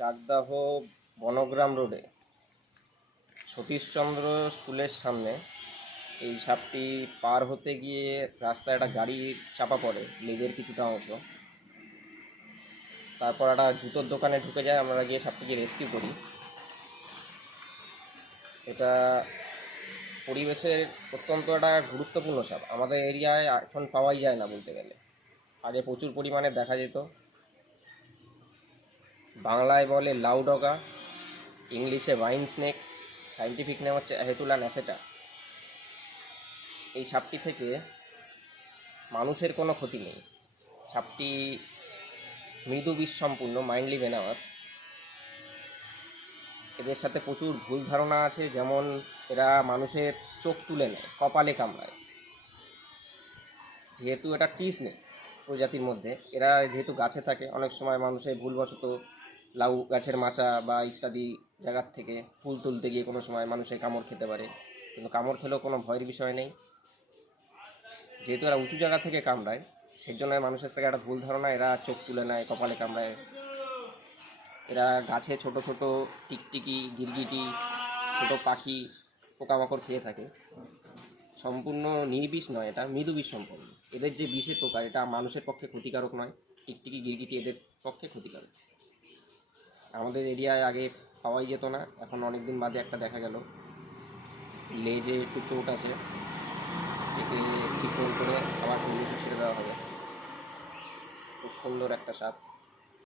চাকদাহ বনগ্রাম রোডে সতীশচন্দ্র স্কুলের সামনে এই সাপটি পার হতে গিয়ে রাস্তায় একটা গাড়ি চাপা পড়ে, লেজের কিছুটা অংশ। তারপর একটা জুতোর দোকানে ঢুকে যায়, আমরা গিয়ে সাপটিকে রেস্কিউ করি। এটা পরিবেশের অত্যন্ত একটা গুরুত্বপূর্ণ সাপ। আমাদের এরিয়ায় এখন পাওয়াই যায় না বলতে গেলে। আগে প্রচুর পরিমাণে দেখা যেত। বাংলায় বলে লাউডগা ইংলিশে ওয়াইন স্নেক, সাইন্টিফিক নেম হচ্ছে হেতুলা ন্যাসেটা। এই সাপটি থেকে মানুষের কোনো ক্ষতি নেই। সাপটি মৃদু সম্পূর্ণ মাইন্ডলি ভেনামাস। এদের সাথে প্রচুর ভুল ধারণা আছে, যেমন এরা মানুষের চোখ তুলে নেয়, কপালে কামড়ায়। যেহেতু এটা স্নেক প্রজাতির মধ্যে, এরা যেহেতু গাছে থাকে, অনেক সময় মানুষের ভুলবশত লাউ গাছের মাচা বা ইত্যাদি জায়গার থেকে ফুল তুলতে গিয়ে কোনো সময় মানুষের কামড় খেতে পারে। কিন্তু কামড় খেলেও কোনো ভয়ের বিষয় নেই। যেহেতু এরা উঁচু জায়গা থেকে কামড়ায় সেই জন্য মানুষের থেকে একটা ভুল ধারণা, এরা চোখ তুলে নেয়, কপালে কামড়ায়। এরা গাছে ছোট ছোট টিকটিকি, গিরগিটি, ছোট পাখি, পোকামাকড় খেয়ে থাকে। সম্পূর্ণ নির্বিষ নয় এটা, মৃদু বিষ সম্পন্ন। এদের যে বিষের প্রকার এটা মানুষের পক্ষে ক্ষতিকারক নয়। টিকটিকি, গিরগিটি এদের পক্ষে ক্ষতিকারক। আমাদের এরিয়ায় আগে পাওয়াই যেত না, এখন অনেক দিন বাদে একটা দেখা গেল। লেজে একটু চোট আছে, এতে ট্রিটমেন্ট করে আবার ছেড়ে দেওয়া হবে। খুব সুন্দর একটা সাপ।